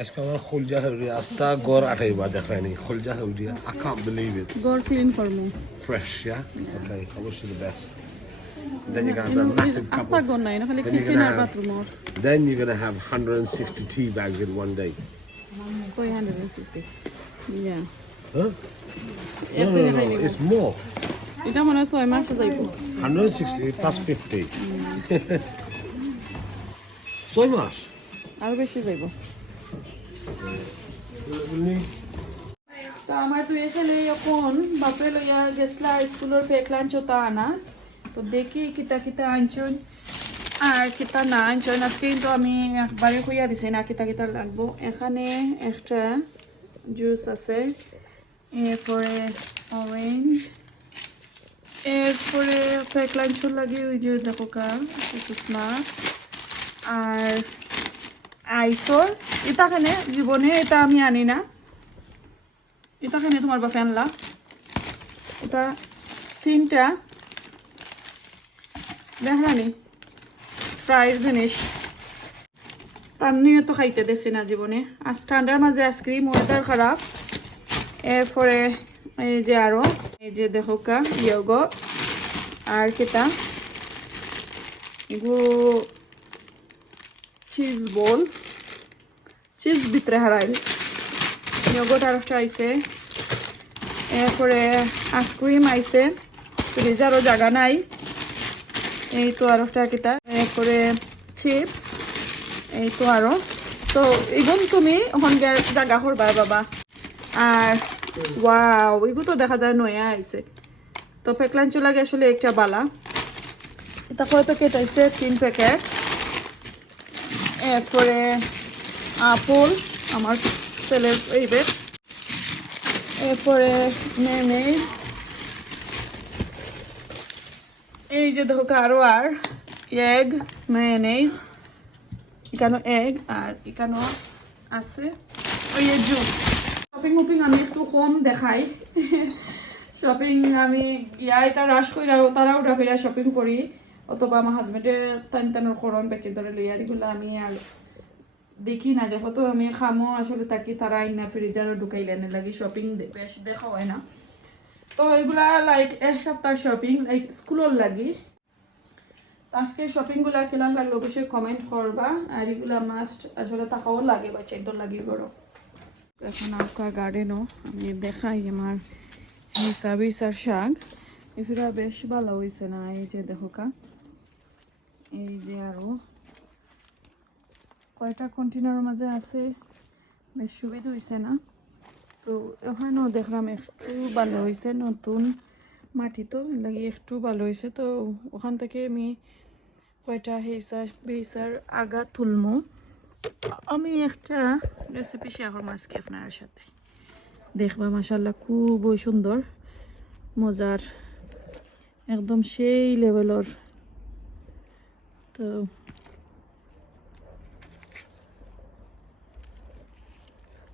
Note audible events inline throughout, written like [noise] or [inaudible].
আজকে আমার খোলজা হেউরিয়া আস্তা গড় আঠাইবা দেখায়নি খোলজা হেউরিয়া I can't believe it গড় ক্লিন করমু fresh yeah okay I wish you the best then you're gonna have a massive cup আস্তা of গড় নাই না খালি then you're kitchen gonna R have- বাথরুমর then you're gonna have 160 tea bags in one day কই 160 ইয়া huh এর no থেকে no খাই no নিব it's more এটা মনে হয় ছয় মাস যাইব 160 plus 50 so much আর বেশি যাইব তো আমার দুই ছেলে এখন বাপে লইয়া গেছলা স্কুলের পেক লাঞ্চ তা আনা। তো দেখি কিতা কিতা আনছন। আর কিতা না আনছন, আজকে কিন্তু আমি একবারে কইয়া দিছি না কিতা কিতা লাগবো। এখানে একটা জুস আছে, এরপরে অরেঞ্জ এরপরে পেক লাঞ্চর লাগে ওই যে দেখো কা স্ন্যাক্স আর আইসর। এটাখানে জীবনে এটা আমি আনি না। এটাখানে তোমার বাপে আনলা? এটা তিনটা। দেখলানি ফ্রাইড জিনিস তার নিয়ে তো খাইতে দেখছি না জীবনে আর ঠান্ডার মাঝে আইসক্রিম ওয়েদার খারাপ এরপরে এই যে আরও, এই যে দেখো কা ইয়োগ আর কেটা এগুলো চিজ বল চিজ ভিতরে হারাইল ইয়োগট আর একটা আইছে। এরপরে আইসক্রিম আইছে। ফ্রিজারও জায়গা নাই। এই তো আর একটা কিতা। এরপরে চিপস এই তো আরও। তো এগুন তুমি ওখান জায়গা করবা বাবা। আর ওয়াও এগুলো তো দেখা যায় নয়া আইছে। তো প্যাকলাঞ্চ লাগে আসলে একটা বালা। এটা কয় প্যাকেট আইছে তিন প্যাকেট এরপরে আপল, আমার ছেলের ফেভারিট এরপরে মেমে এই যে দেখো আরও আর এগ মেয়নেজ এখানে এগ আর এখানেও আছে ওই জুস শপিং মপিং আমি একটু কম দেখাই। [laughs] শপিং আমি, ইয়া, এটা রাশ কইরা তারাও উঠা শপিং করি। অথবা আমার হাজবেন্ডে টান টানোর করন পেটে ধরে লইয়া এগুলো আমি আর দেখি না যখন তো আমি খামো আসলে তাকে তারা আইনা ফ্রিজারও ঢুকাইলে না লাগি শপিং বেশ দেখা হয় না। তো এগুলা লাইক এক সপ্তাহ শপিং লাইক স্কুলের লাগি। আজকে শপিংগুলা কেলাম লাগল অবশ্যই কমেন্ট করবা আর এগুলা মাস্ট আসলে টাকাও লাগে বা চেদ্দর লাগি করো এখন আপনার গার্ডেনও আমি দেখাই আমার হিসাব হিসার শাক। এগুলা বেশ ভালো হয়েছে না, এই যে দেখো কা এই যে আরও। কয়টা কন্টেনারের মাঝে আছে? বেশ সুবিধা হয়েছে না? তো ওখানেও দেখলাম একটু ভালো হয়েছে নতুন মাটি তো লাগি একটু ভালো হয়েছে তো ওখান থেকে আমি কয়টা হেসার বেসার আগা তুলমো। আমি একটা রেসিপি শেয়ার করব আজকে আপনার সাথে। দেখবা মাসাল্লাহ খুবই সুন্দর, মজার, একদম সেই লেভেলের তো।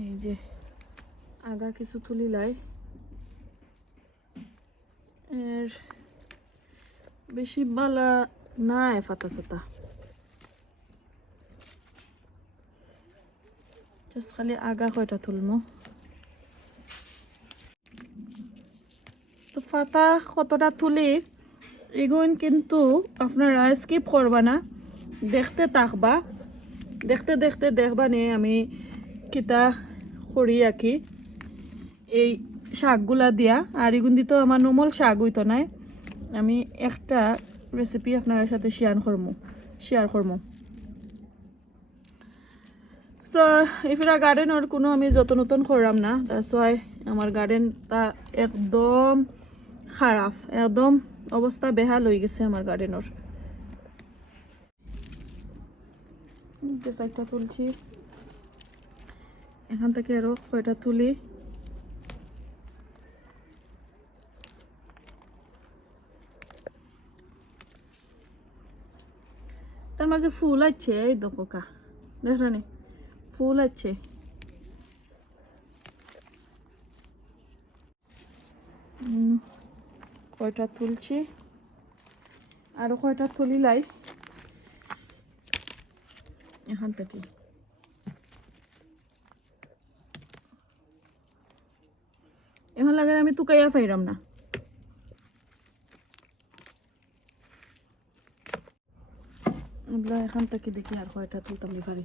এই যে আগা কিছু তুলিলাই। এর বেশি বালা নাই ফাতা সাতা খালি আগা কয়টা তুলমো। তো ফাতা কতটা তুলি? এগুন কিন্তু আপনারা স্কিপ করবা না। দেখতে থাকবা। দেখতে দেখতে, দেখবা নে আমি কিতা করি আঁকি। এই শাকগুলা দিয়া। আর এগুন দিতে আমার নমল শাক হইতো নাই। আমি একটা রেসিপি আপনার সাথে শেয়ার করব শেয়ার করব সো এফিরা গার্ডেনের কোনো আমি যত্ন নতুন করলাম না দ্যাটস ওয়াই আমার গার্ডেনটা একদম খারাপ, একদম অবস্থা বেহাল হয়ে গেছে আমার গার্ডেনের। যে সাইডটা তুলছি। এখান থেকে আরও কয়টা তুলি। তার মাঝে ফুল আছে, এই দেখো কা। দেখনি ফুল আছে। কয়টা তুলছি? আরও কয়টা তুলিলাই এখান থেকে এখন লাগে আমি তুকাইয়া ফাইরাম না। এখান থেকে দেখি আর কয়টা তুলতাম পারি?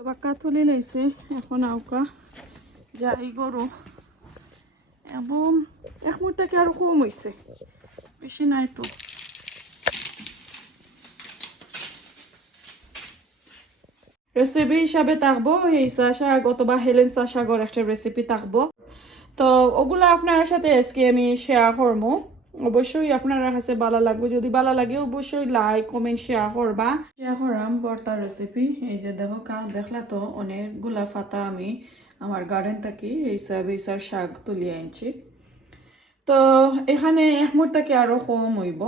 তো তুলে লাইছে, এখন আউকা যাই গরু। এবং এক মুহূর্তে আরও কম হয়েছে বেশি নাই তো। রেসিপি হিসাবে থাকব হেসা শাক অথবা হেলেন্সা শাকর একটা রেসিপি থাকব। তো ওগুলো আপনার সাথে আজকে আমি শেয়ার করব অবশ্যই আপনার কাছে ভালো লাগবে। যদি ভালো লাগে, অবশ্যই লাইক কমেন্ট শেয়ার করবা। শেয়ার করাম বর্তার রেসিপি এই যে দেখো কা, দেখলা তো অনেকগুলা ফাতা আমি আমার গার্ডেন থাকি, এই সব এই সব শাক তুলিয়ে আনছি। তো এখানে এক মুহূর্তে আরও কম হইব।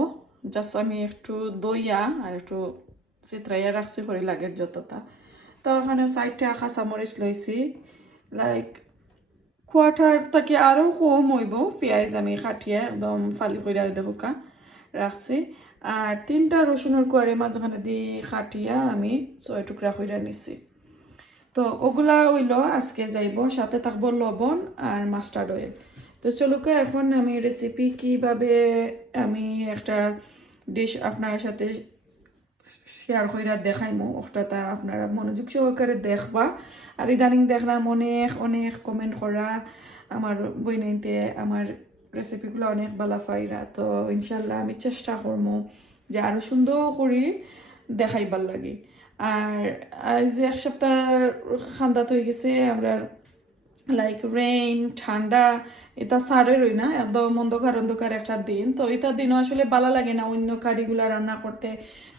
জাস্ট আমি একটু দইয়া আর একটু চিত্রাইয়া রাখছি করে লাগে যতটা। তো এখানে সাইডটা কাঁচামরিচ লইছি। লাইক কোয়ার্টার থেকে আরও কম হইব, পেঁয়াজ আমি কাটিয়ে একদম ফালি করে দেখা রাখছি। আর তিনটা রসুনের কোয়ারে মাঝখানে দিয়ে কাটিয়া আমি ছয় টুকরা করে নিছি। তো ওগুলা হইল, আজকে যাইব, সাথে থাকব লবণ আর মাস্টার্ড অয়েল। তো চলুক এখন আমি রেসিপি কীভাবে আমি একটা ডিশ আপনার সাথে শেয়ার কইরা দেখাইমো ওটা আপনারা মনোযোগ সহকারে দেখবা আর ইদানিং দেখলাম অনেক অনেক কমেন্ট করা আমার বইনাইতে আমার রেসিপিগুলো অনেক ভালো পাইরা তো ইনশাল্লাহ আমি চেষ্টা করব যে আরও সুন্দর করে দেখাইবার লাগে আর যে এক সপ্তাহ খান্দাত হয়ে গেছে আমরা লাইক রেইন ঠান্ডা, এটা সারে রই না, একদম অন্ধকার অন্ধকার একটা দিন। তো এটা দিনও আসলে ভালো লাগে না অন্য কারিগুলা রান্না করতে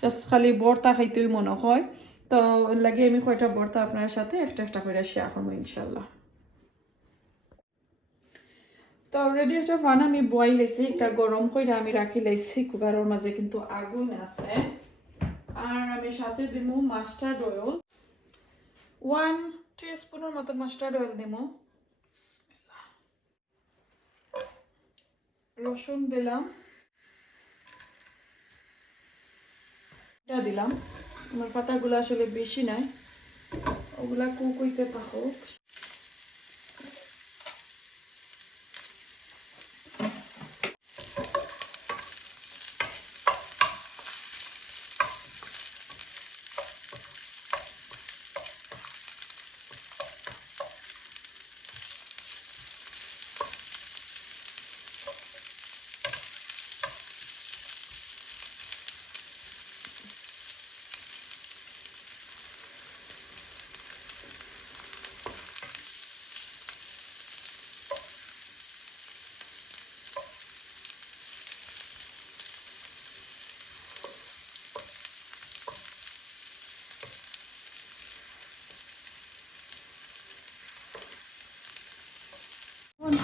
জাস্ট খালি বর্তা খাইতেই মনে হয়। তো লাগে আমি কয়টা বর্তা আপনার সাথে, একটা একটা করে শেয়ার করব ইনশাল্লাহ তো অলরেডি একটা পান আমি বয়েল লেছি, একটা গরম করে আমি রাখি লেছি, কুকারের মাঝে কিন্তু আগুন আছে। আর আমি সাথে দিব মাস্টার্ড অয়েল ওয়ান টিস্পুনের মতো মাস্টার্ড অয়েল দিব রসুন দিলাম এটা দিলাম আমার পাতাগুলো আসলে বেশি নাই ওগুলা কুক হইতে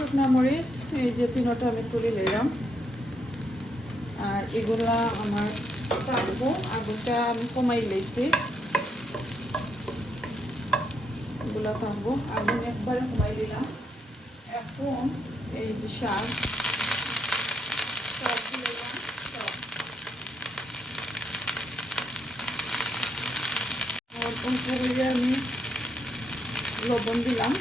শুকনা মরিচ এই যে তিনটা আমি তুলে নিলাম। আর এগুলা আমার থাকব আগুনটা আমি কমাই লেছি। এগুলা থাকব আগুন একবারে কমাই দিলাম এখন এই যে শাক আমি লবণ দিলাম।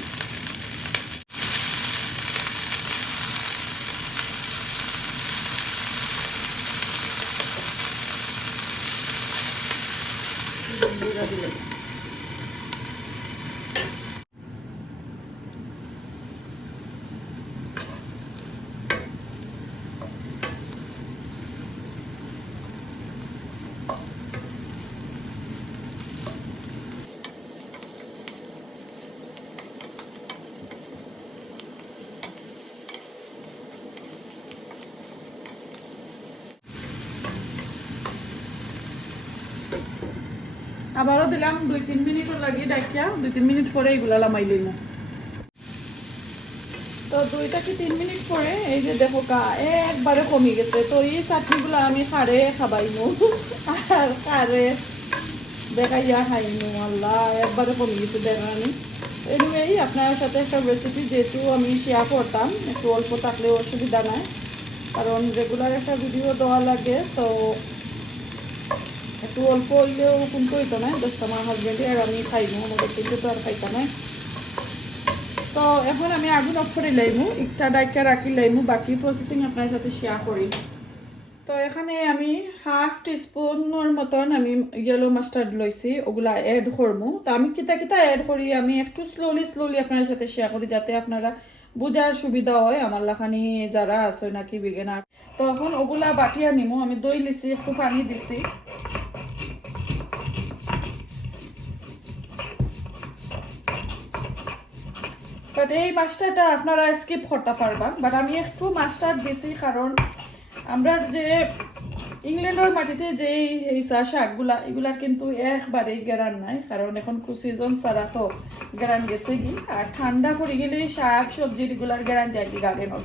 আবারও দিলাম, দুই, তিন মিনিট লাগি ডাকিয়া, দুই, তিন মিনিট পরে এইগুলা লামাই লইম। তো দুইটা কি তিন মিনিট পরে? এই যে দেখো কা, একবারে কমে গেছে। তো এই চাটনিগুলো আমি খারে খাবাইমু। আর খারে দেখাইয়া খাইমু, আল্লাহ, একবারে কমে গেছে দেখানি এনিওয়েই আপনার সাথে একটা রেসিপি যেহেতু আমি শেয়ার করতাম, একটু অল্প থাকলেও অসুবিধা নাই। কারণ রেগুলার একটা ভিডিও দেওয়া লাগে, তো একটু অল্প হইলেও কিন্তু হইতো না জাস্ট আমার হাজবেন্ডে আর আমি খাইবো, আমাদের কিন্তু তো আর খাইতাম না। তো এখন আমি আগুন অফ করে লাইমু, একটা ডাইকা রাখি লাইমু, বাকি প্রসেসিং আপনার সাথে শেয়ার করি। তো এখানে আমি হাফ টিস্পুনের মতন আমি ইয়েলো মাস্টার্ড লইছি ওগুলা অ্যাড করমু। তো আমি কিতা কিতা অ্যাড করি, আমি একটু স্লোলি স্লোলি আপনার সাথে শেয়ার করি, যাতে আপনারা বোঝার সুবিধা হয়। আমার লাখানি যারা আছে নাকি বিগেনার তো এখন ওগুলা বাটিয়া নিমু আমি দই লিছি, একটু পানি দিছি। বাট এই মাছটা আপনারা স্কিপ করতে পারবা। বাট আমি একটু মাছটা বেশি, কারণ আমরা যে ইংল্যান্ডের মাটিতে যে এই শাকগুলা, এগুলার কিন্তু একবারেই গেরান নাই। কারণ এখন সিজন ছাড়া তো গেরান গেছে কি? আর ঠান্ডা পড়ে গেলে শাক সবজির এগুলার গেরান যায় কি গার্ডেনত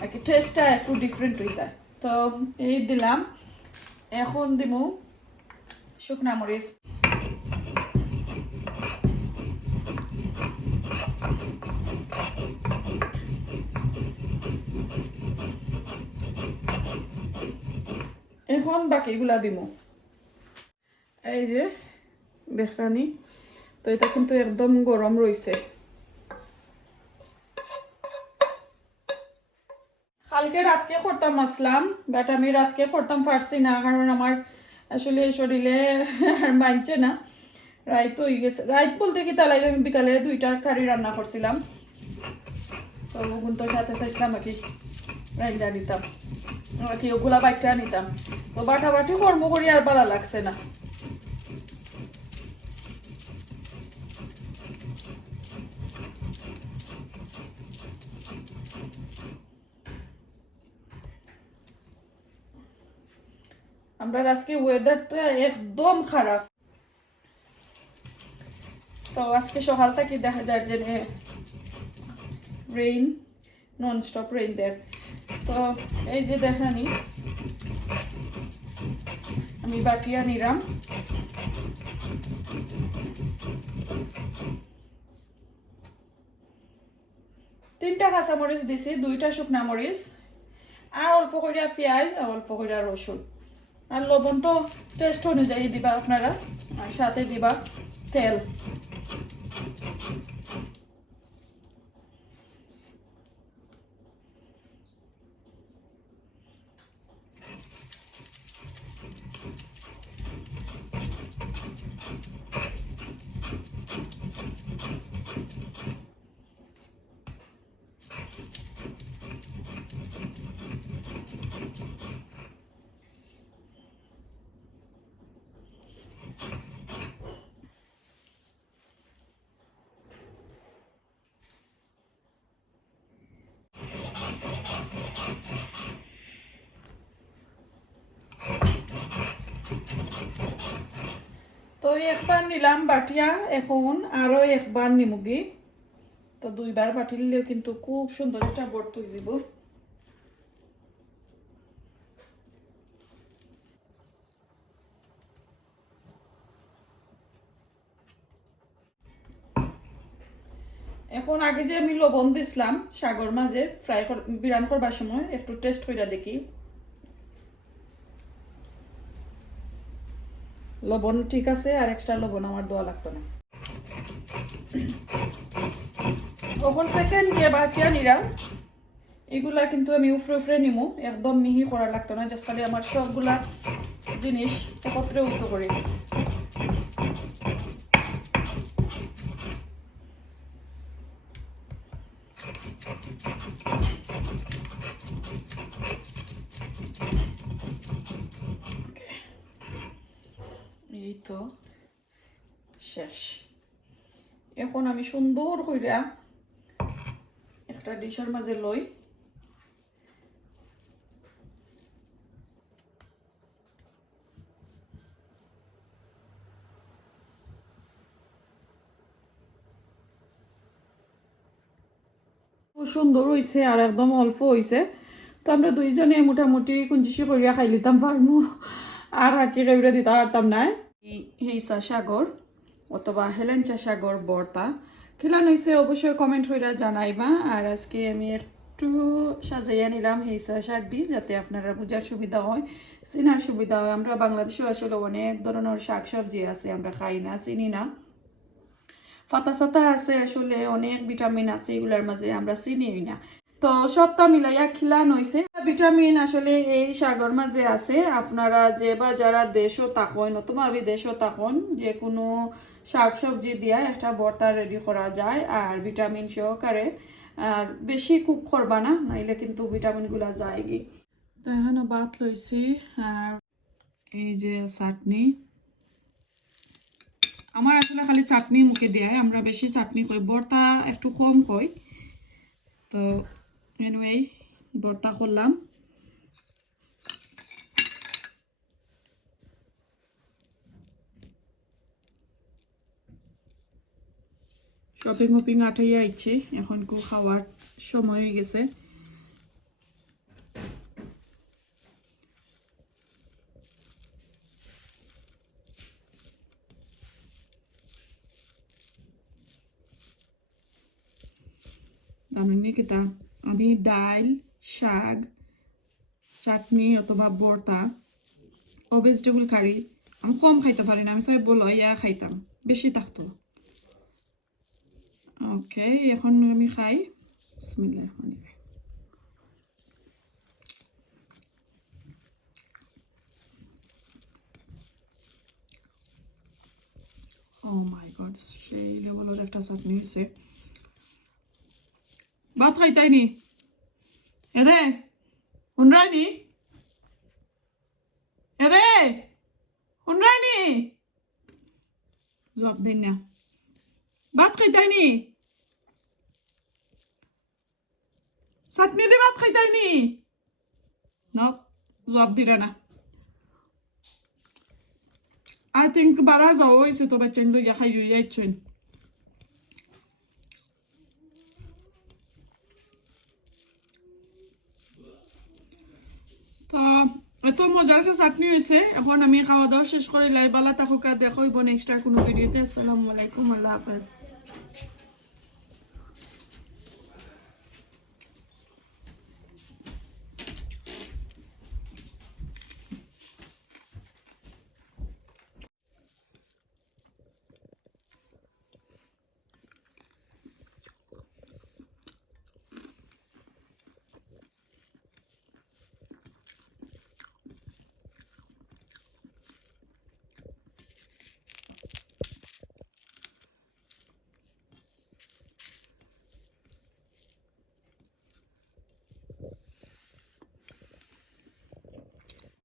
আর কি টেস্টটা একটু ডিফারেন্ট হয়ে যায়। তো এই দিলাম। এখন দিমু শুকনা মরিচ। এখন বাকিগুলা দিমু। এই যে, দেখরানি, তো এটা কিন্তু একদম গরম রয়েছে কালকে রাতকে করতাম আসলাম, বাট আমি রাতকে করতাম পারছি না, কারণ আমার আসলে শরীরে মানছে না। রাইত হয়ে গেছে। রাইত বলতে কি তালাই আমি বিকালে দুইটা কারি রান্না করছিলাম। তো ওগুন তো চাইছিলাম আর কি, রাইন্দা দিতাম। আর কি ওগুলা বাইকটা নিতাম? তো বাটা বাটি কর্ম করি, আর ভালো লাগছে না। আমরা আজকে ওয়েদারটা একদম খারাপ। তো আজকে সকাল থেকে দেখা যায় যে রেইন নন স্টপ রেইন দেয় তো এই যে দেখানি আমি বাটিয়া নিলাম। তিনটা কাঁচামরিচ দিছি, দুইটা শুকনা মরিচ, আর অল্প করিয়া পেঁয়াজ আর অল্প করিয়া রসুন। আর লবণ তো টেস্ট অনুযায়ী দিবা আপনারা, আর সাথে দিবা তেল। তো একবার নিলাম বাটিয়া এখন আরও একবার নিমুগি। তো দুইবার বাটিলেও কিন্তু খুব সুন্দর একটা বট তুই এখন আগে যে আমি লবণ দিছিলাম সাগর মাঝে ফ্রাই বিরান করবার সময়, একটু টেস্ট করে দেখি। লবণ ঠিক আছে, আর এক্সট্রা লবণ আমার দেওয়া লাগতো না। ওভেন সেকেন্ড যে বাটিয়া নিলাম এগুলা কিন্তু আমি উফরে উফরে নিমু, একদম মিহি করা লাগতো না জাস্ট খালি আমার সবগুলা জিনিস একত্রে উত্তর করি। এখন আমি সুন্দর হইরা একটা ডিশের মাঝে লই। সুন্দর হয়েছে আর একদম অল্প হয়েছে তো আমরা দুইজনে মোটামুটি কুঞ্জিসে করিয়া খাই লিতাম পারমু। আর হাকি কেউরা দিতে পারতাম না সাগর। অথবা হেলেঞ্চা সাগর বর্তা। খিলান হয়েছে অবশ্যই কমেন্ট হইরা জানাইবা। আর আজকে আমি একটু সাজাইয়া নিলাম হেইসা শাক দিয়ে যাতে আপনারা বোঝার সুবিধা হয়, চিনার সুবিধা হয়। আমরা বাংলাদেশেও আসলে অনেক ধরনের শাক সবজি আছে, আমরা খাই না, চিনি না। ফাতা সাতা আছে, আসলে অনেক ভিটামিন আছে এগুলার মাঝে, আমরা চিনিই না। তো সবটা মিলাইয়া খিলান হয়েছে ভিটামিন আসলে এই সাগর মাঝে আছে। আপনারা যে বা যারা দেশও তাকন, অথবা বিদেশও তাকন, যে কোনো শাক সবজি দিয়া একটা ভর্তা রেডি করা যায় আর ভিটামিন সহকারে। আর বেশি কুক করবা না, নাইলে কিন্তু ভিটামিনগুলা যায় কি তো এখানে ভাত লইছি আর এই যে চাটনি। আমার আসলে খালি চাটনি মুখে দেয়, আমরা বেশি চাটনি কই, বর্তা একটু কম কই। তো এনিওয়ে বর্তা করলাম। শপিং মপিং আঠাইয়া আইছে। এখন কো খাওয়ার সময় হয়ে গেছে। জানেন কিতা আমি ডাল শাক, চাটনি অথবা বর্তা ও ভেজিটেবল কারি আমি কম খাইতে পারি না। আমি সবাই বলো, ইয়া খাইতাম। বেশি থাকতো। ওকে এখন আমি খাই। রহিম। ও মাই গড সেই লেভেলের একটা চাটনি হয়েছে। ভাত খাইতাইনি এরে শুনরাইনি এরে শুনরাইনি জবাব দিন না। ভাত খাইতাইনি চাটনি দিয়ে ভাত খাইতাইনি ন? জবাব দিরা না। I think bara যাওয়া হয়েছে তো বাচ্চান লইয়া খাইয়ে যাইছেন তো, এত মজার একটা চাটনি হয়েছে এখন আমি খাওয়া দাওয়া শেষ করে লাইবালা তাকুকা দেখো নেক্সট আর কোনো ভিডিওতে আসসালামু আলাইকুম, আল্লাহ হাফেজ।